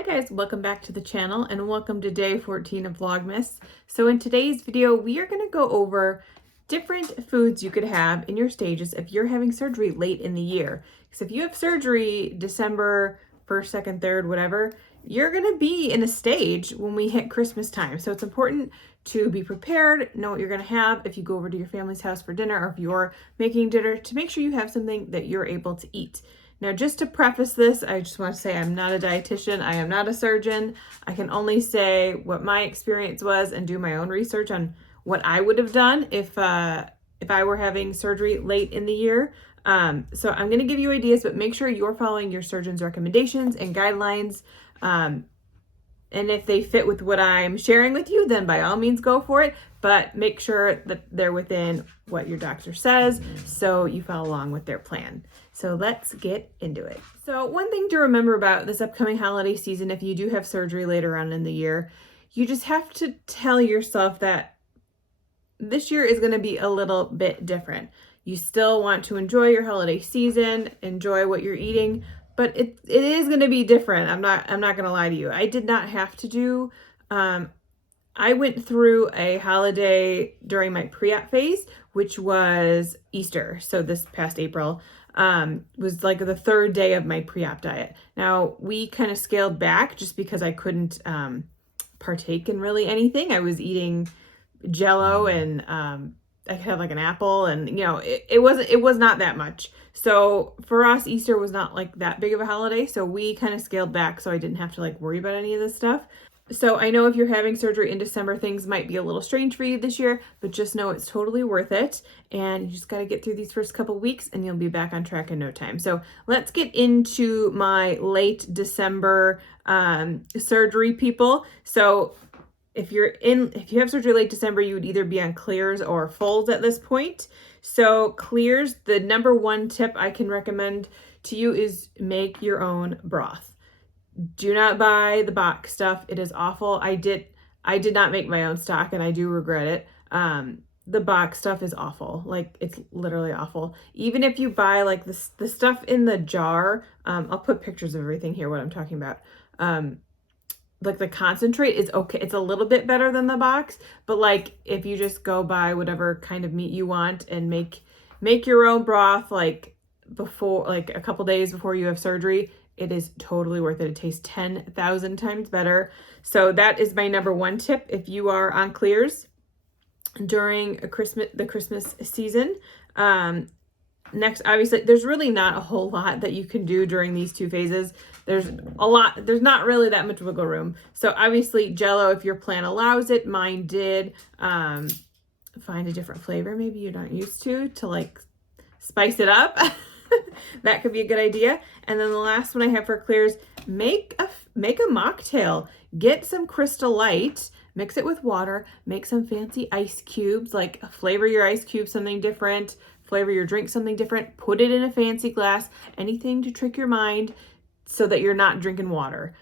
Hi guys, welcome back to the channel and welcome to day 14 of Vlogmas. So in today's video, we are going to go over different foods you could have in your stages if you're having surgery late in the year. Because if you have surgery December 1st, 2nd, 3rd, whatever, you're going to be in a stage when we hit Christmas time. So it's important to be prepared, know what you're going to have if you go over to your family's house for dinner or if you're making dinner, to make sure you have something that you're able to eat. Now, just to preface this, I just want to say I'm not a dietitian. I am not a surgeon. I can only say what my experience was and do my own research on what I would have done if I were having surgery late in the year. So I'm going to give you ideas, but make sure you're following your surgeon's recommendations and guidelines. And if they fit with what I'm sharing with you, then by all means go for it. But make sure that they're within what your doctor says so you follow along with their plan. So let's get into it. So one thing to remember about this upcoming holiday season, if you do have surgery later on in the year, you just have to tell yourself that this year is going to be a little bit different. You still want to enjoy your holiday season, enjoy what you're eating, but it is going to be different. I'm not going to lie to you. I did not have to do, I went through a holiday during my pre-op phase, which was Easter. So this past April was like the third day of my pre-op diet. Now we kind of scaled back just because I couldn't partake in really anything. I was eating Jello and I could have like an apple and it was not that much. So for us, Easter was not like that big of a holiday. So we kind of scaled back so I didn't have to like worry about any of this stuff. So I know if you're having surgery in December, things might be a little strange for you this year, but just know it's totally worth it. And you just got to get through these first couple weeks and you'll be back on track in no time. So let's get into my late December surgery people. So if you have surgery late December, you would either be on clears or fulls at this point. So clears, the number one tip I can recommend to you is make your own broth. Do not buy the box stuff. It is awful. I did not make my own stock and I do regret it. The box stuff is awful. Like, it's literally awful. Even if you buy like the stuff in the jar, I'll put pictures of everything here, what I'm talking about. Like the concentrate is okay. It's a little bit better than the box, but like if you just go buy whatever kind of meat you want and make your own broth, like before, like a couple days before you have surgery, it is totally worth it. It tastes 10,000 times better. So that is my number one tip if you are on clears during the Christmas season. Next, obviously, there's really not a whole lot that you can do during these two phases. There's not really that much wiggle room. So obviously Jello, if your plan allows it, mine did, find a different flavor maybe you're not used to like spice it up. That could be a good idea. And then the last one I have for clears, make a mocktail. Get some Crystal Light, mix it with water, make some fancy ice cubes, like flavor your ice cubes something different, flavor your drink something different, put it in a fancy glass, anything to trick your mind so that you're not drinking water.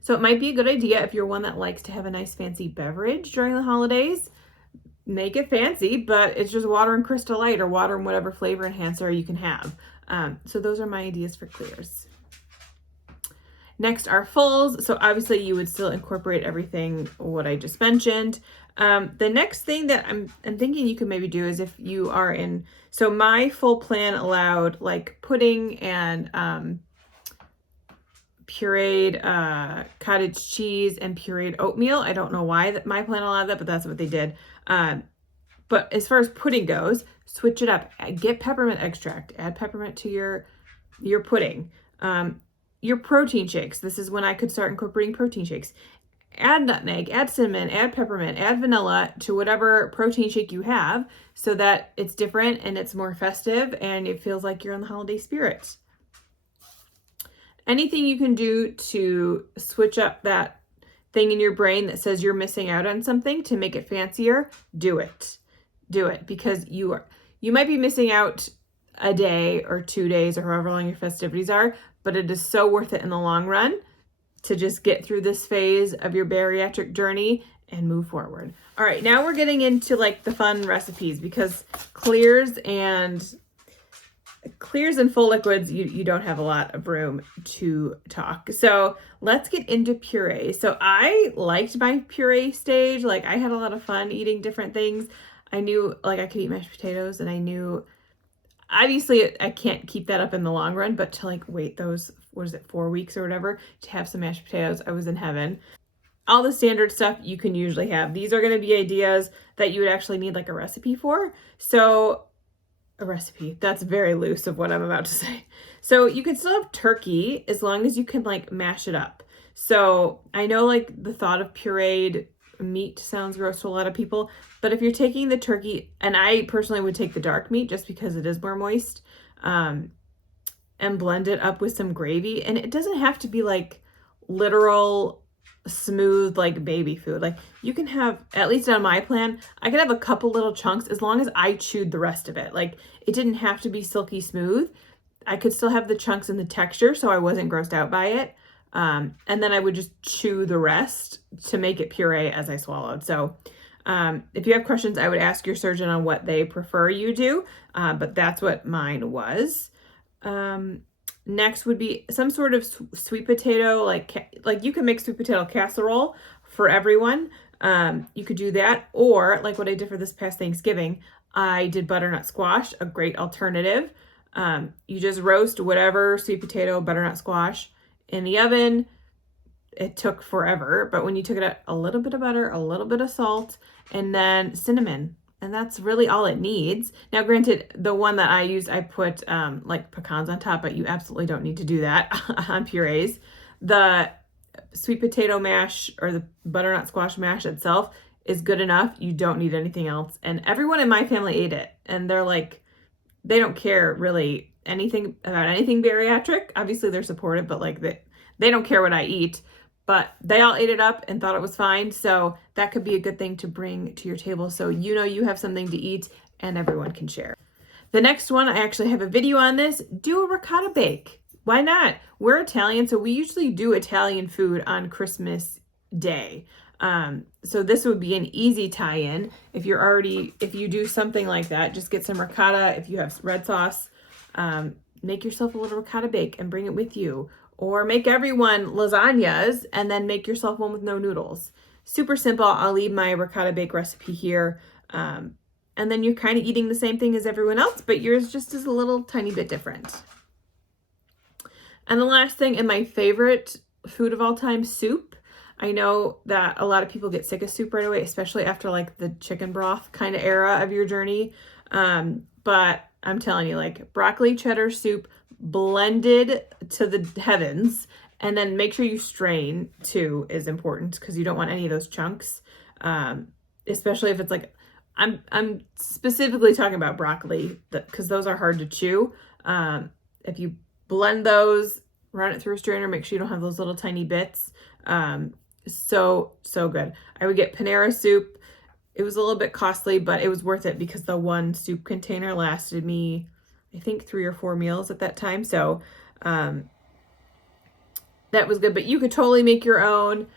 So it might be a good idea if you're one that likes to have a nice fancy beverage during the holidays, make it fancy, but it's just water and Crystal Light or water and whatever flavor enhancer you can have. So those are my ideas for clears. Next are fulls. So obviously you would still incorporate everything what I just mentioned. The next thing that I'm thinking you could maybe do is if you are in, so my full plan allowed like pudding and pureed cottage cheese and pureed oatmeal. I don't know why my plan allowed that, but that's what they did. But as far as pudding goes, switch it up. Get peppermint extract. Add peppermint to your pudding. Your protein shakes. This is when I could start incorporating protein shakes. Add nutmeg, add cinnamon, add peppermint, add vanilla to whatever protein shake you have so that it's different and it's more festive and it feels like you're in the holiday spirit. Anything you can do to switch up that thing in your brain that says you're missing out on something to make it fancier, do it. Do it, because you might be missing out a day or 2 days or however long your festivities are, but it is so worth it in the long run to just get through this phase of your bariatric journey and move forward. All right, now we're getting into like the fun recipes, because clears and clears and full liquids, you don't have a lot of room to talk. So let's get into puree. So I liked my puree stage. Like I had a lot of fun eating different things. I knew like I could eat mashed potatoes, and I knew obviously I can't keep that up in the long run, but to like wait those, what is it, 4 weeks or whatever, to have some mashed potatoes, I was in heaven. All the standard stuff you can usually have. These are going to be ideas that you would actually need like a recipe for. So a recipe, that's very loose of what I'm about to say. So you can still have turkey as long as you can like mash it up. So I know like the thought of pureed meat sounds gross to a lot of people, but if you're taking the turkey, and I personally would take the dark meat just because it is more moist, and blend it up with some gravy. And it doesn't have to be like literal smooth like baby food. Like you can have, at least on my plan, I could have a couple little chunks as long as I chewed the rest of it. Like it didn't have to be silky smooth. I could still have the chunks and the texture, so I wasn't grossed out by it. And then I would just chew the rest to make it puree as I swallowed. So if you have questions, I would ask your surgeon on what they prefer you do, but that's what mine was. Next would be some sort of sweet potato, like you can make sweet potato casserole for everyone. You could do that, or like what I did for this past Thanksgiving, I did butternut squash, a great alternative. You just roast whatever sweet potato, butternut squash in the oven. It took forever, but when you took it out, a little bit of butter, a little bit of salt, and then cinnamon. And that's really all it needs. Now, granted, the one that I used, I put like pecans on top, but you absolutely don't need to do that on purees. The sweet potato mash or the butternut squash mash itself is good enough. You don't need anything else. And everyone in my family ate it. And they're like, they don't care really anything about anything bariatric. Obviously, they're supportive, but like they don't care what I eat. But they all ate it up and thought it was fine. So that could be a good thing to bring to your table, so you know you have something to eat and everyone can share. The next one, I actually have a video on this. Do a ricotta bake. Why not? We're Italian, so we usually do Italian food on Christmas Day. So this would be an easy tie-in. If you do something like that, just get some ricotta. If you have red sauce, make yourself a little ricotta bake and bring it with you. Or make everyone lasagnas and then make yourself one with no noodles. Super simple. I'll leave my ricotta bake recipe here. And then you're kind of eating the same thing as everyone else, but yours just is a little tiny bit different. And the last thing, and my favorite food of all time, soup. I know that a lot of people get sick of soup right away, especially after like the chicken broth kind of era of your journey. But I'm telling you, like broccoli cheddar soup blended to the heavens, and then make sure you strain too is important, because you don't want any of those chunks, especially if it's like, I'm specifically talking about broccoli, because those are hard to chew. If you blend those, run it through a strainer, make sure you don't have those little tiny bits. So good. I would get Panera soup. It was a little bit costly, but it was worth it because the one soup container lasted me, I think, 3 or 4 meals at that time. So that was good, but you could totally make your own.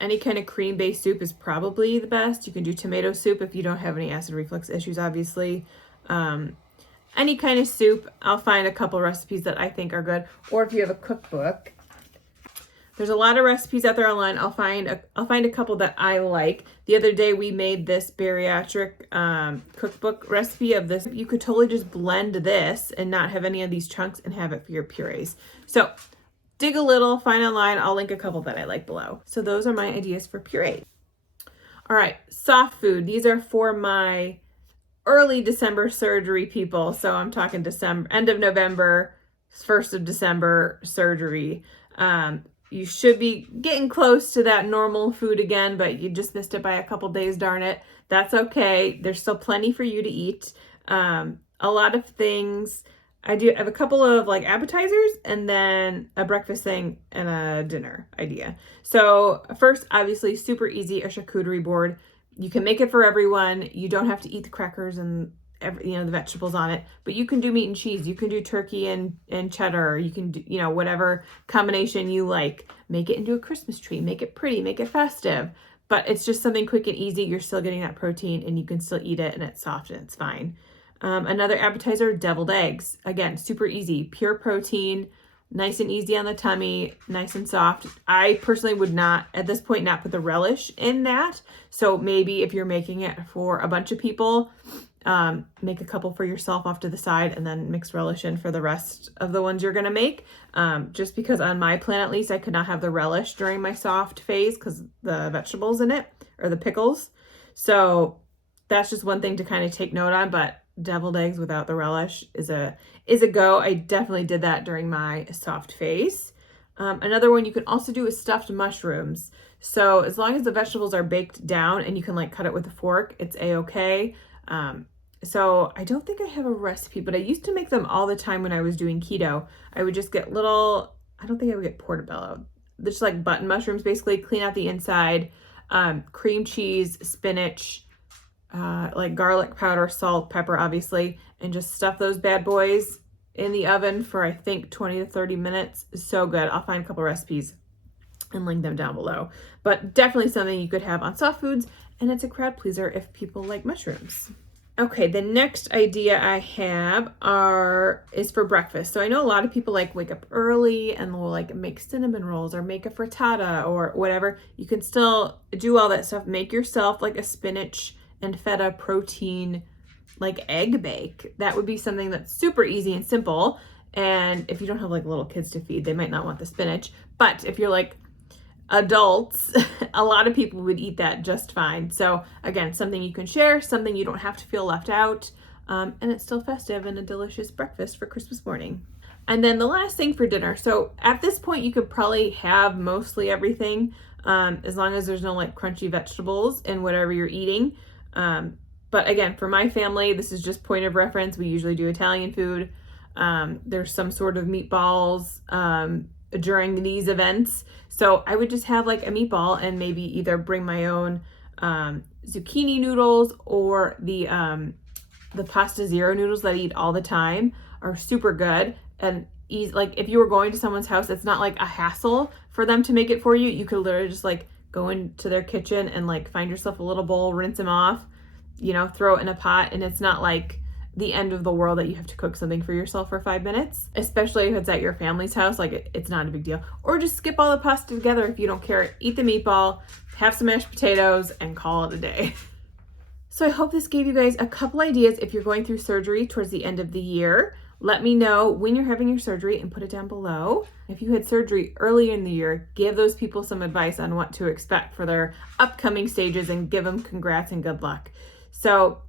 Any kind of cream-based soup is probably the best. You can do tomato soup if you don't have any acid reflux issues, obviously. Any kind of soup, I'll find a couple recipes that I think are good. Or if you have a cookbook, there's a lot of recipes out there online. I'll find a couple that I like. The other day we made this bariatric cookbook recipe of this. You could totally just blend this and not have any of these chunks and have it for your purees. So dig a little, find online. I'll link a couple that I like below. So those are my ideas for puree. All right, soft food. These are for my early December surgery people. So I'm talking December, end of November, 1st of December surgery. You should be getting close to that normal food again, but you just missed it by a couple days, darn it. That's okay. There's still plenty for you to eat. A lot of things. I have a couple of like appetizers and then a breakfast thing and a dinner idea. So first, obviously, super easy, a charcuterie board. You can make it for everyone. You don't have to eat the crackers and the vegetables on it, but you can do meat and cheese. You can do turkey and cheddar. You can do, whatever combination you like. Make it into a Christmas tree. Make it pretty. Make it festive. But it's just something quick and easy. You're still getting that protein and you can still eat it and it's soft and it's fine. Another appetizer, deviled eggs. Again, super easy, pure protein, nice and easy on the tummy, nice and soft. I personally would not, at this point, not put the relish in that. So maybe if you're making it for a bunch of people, make a couple for yourself off to the side and then mix relish in for the rest of the ones you're going to make. Just because on my plan, at least, I could not have the relish during my soft phase because the vegetables in it, or the pickles. So that's just one thing to kind of take note on, but deviled eggs without the relish is a go. I definitely did that during my soft phase. Another one you can also do is stuffed mushrooms. So as long as the vegetables are baked down and you can like cut it with a fork, it's a-okay. So I don't think I have a recipe, but I used to make them all the time when I was doing keto. I would just get little, I don't think I would get portobello, just like button mushrooms, basically clean out the inside, cream cheese, spinach, like garlic powder, salt, pepper, obviously, and just stuff those bad boys in the oven for, I think, 20 to 30 minutes. So good. I'll find a couple recipes and link them down below. But definitely something you could have on soft foods, and it's a crowd pleaser if people like mushrooms. Okay, the next idea I have is for breakfast. So I know a lot of people like wake up early and will like make cinnamon rolls or make a frittata or whatever. You can still do all that stuff. Make yourself like a spinach and feta protein like egg bake. That would be something that's super easy and simple. And if you don't have like little kids to feed, they might not want the spinach. But if you're like adults, a lot of people would eat that just fine. So again, something you can share, something you don't have to feel left out, and it's still festive and a delicious breakfast for Christmas morning. And then the last thing for dinner. So at this point, you could probably have mostly everything, as long as there's no like crunchy vegetables in whatever you're eating. But again, for my family, this is just point of reference. We usually do Italian food. There's some sort of meatballs during these events. So I would just have like a meatball and maybe either bring my own zucchini noodles, or the pasta zero noodles that I eat all the time are super good and easy. Like if you were going to someone's house, it's not like a hassle for them to make it for you. You could literally just like go into their kitchen and like find yourself a little bowl, rinse them off, throw it in a pot, and it's not like the end of the world that you have to cook something for yourself for 5 minutes, especially if it's at your family's house. Like it's not a big deal. Or just skip all the pasta together if you don't care. Eat the meatball, have some mashed potatoes, and call it a day. So I hope this gave you guys a couple ideas if you're going through surgery towards the end of the year. Let me know when you're having your surgery and put it down below. If you had surgery early in the year, give those people some advice on what to expect for their upcoming stages and give them congrats and good luck. So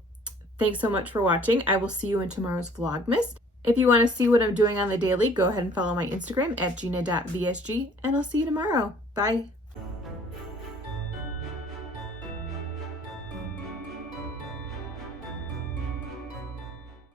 thanks so much for watching. I will see you in tomorrow's Vlogmas. If you want to see what I'm doing on the daily, go ahead and follow my Instagram at gina.vsg, and I'll see you tomorrow. Bye.